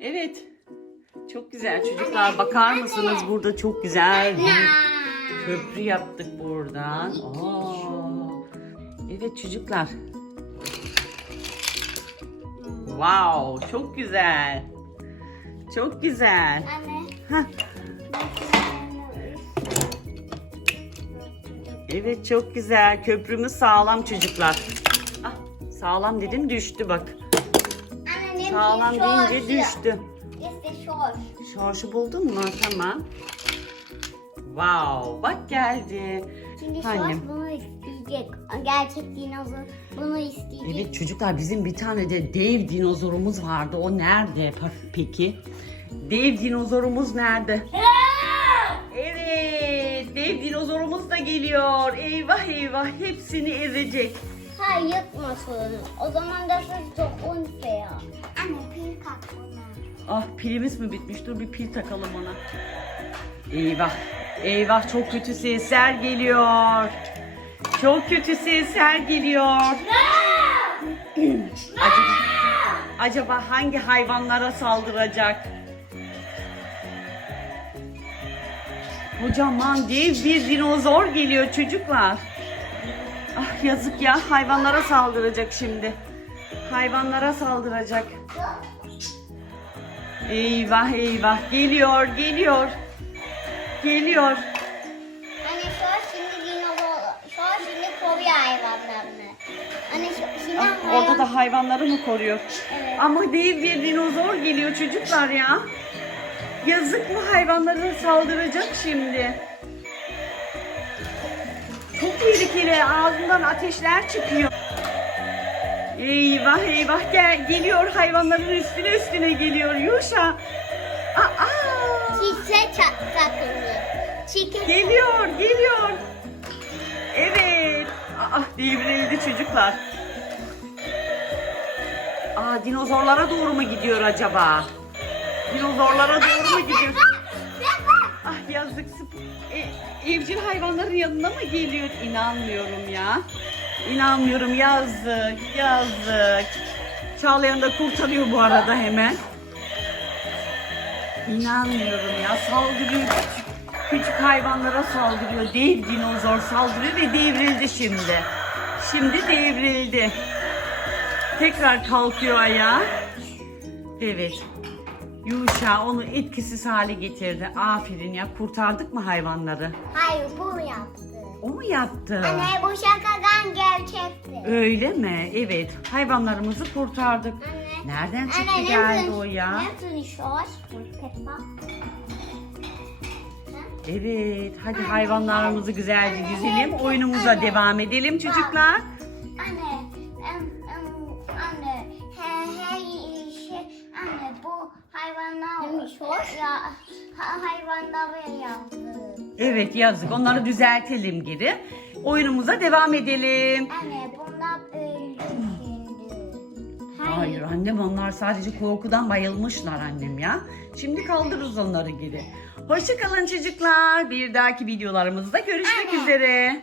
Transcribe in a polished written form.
Evet. Çok güzel çocuklar. Bakar mısınız? Burada çok güzel bir köprü yaptık buradan. Evet çocuklar. Wow, çok güzel. Çok güzel. Anne. Evet çok güzel. Köprümüz sağlam çocuklar. Ah, sağlam dedim düştü bak. Anne, Sağlam deyince düştü. İşte şor. Şorşu buldun mu? Tamam. Wow, bak geldi. Şimdi Annem. şor bunu isteyecek. Gerçek dinozor bunu isteyecek. Evet çocuklar bizim bir tane de dev dinozorumuz vardı. O nerede peki? Dev dinozorumuz nerede? Evet, dev dinozorumuz da geliyor. Eyvah eyvah hepsini ezecek. Hayır yıkmasın. O zaman da siz çok unfair. Anne pil kalk buna. Ah pilimiz mi bitmiş? Dur bir pil takalım ona. Eyvah. Eyvah çok kötü sesler geliyor. Çok kötü sesler geliyor. acaba hangi hayvanlara saldıracak? Kocaman dev bir dinozor geliyor çocuklar. Ah yazık ya hayvanlara saldıracak şimdi. Hayvanlara saldıracak. Eyvah eyvah geliyor geliyor. Geliyor. Anne şor şimdi dinozor. Şor şimdi koruyor hayvanlarını. Anne şimdi Ah, orada da hayvanları mı koruyor? Evet. Ama dev bir dinozor geliyor çocuklar ya. Yazık mı hayvanlara saldıracak şimdi. Çok tehlikeli. Ağzından ateşler çıkıyor. Eyvah eyvah geliyor hayvanların üstüne geliyor. Yuşa. Aa. Çiçek takımı. Çiçek. Geliyor. Evet. Devrildi çocuklar. Dinozorlara doğru mu gidiyor acaba? Dinozorlara doğru mu gidiyor? Ah yazık. Evcil hayvanların yanına mı geliyor? İnanmıyorum ya. İnanmıyorum yazık. Çağlayan da kurtarıyor bu arada hemen. İnanmıyorum ya saldırıyor küçük hayvanlara saldırıyor. Dev dinozor saldırıyor ve devrildi şimdi. Şimdi devrildi. Tekrar kalkıyor ayağa. Evet. Yuşa onu etkisiz hale getirdi. Aferin ya kurtardık mı hayvanları? Hayır bu yaptı. O mu yaptı? Anne bu şakadan gerçekti. Öyle mi? Evet. Hayvanlarımızı kurtardık. Anne. Nereden çıktı geldi o ya? Ne şor? Peppa. Evet. Hadi hayvanlarımızı güzelce dizelim. Oyunumuza devam edelim çocuklar. Anne, anne, anne bu hayvanlar ya hayvanları yaptı. Evet yazık. Onları düzeltelim geri. Oyunumuza devam edelim. Anne bunlar öldü şimdi. Hayır annem onlar sadece korkudan bayılmışlar annem ya. Şimdi kaldırırız onları geri. Hoşça kalın çocuklar. Bir dahaki videolarımızda görüşmek üzere.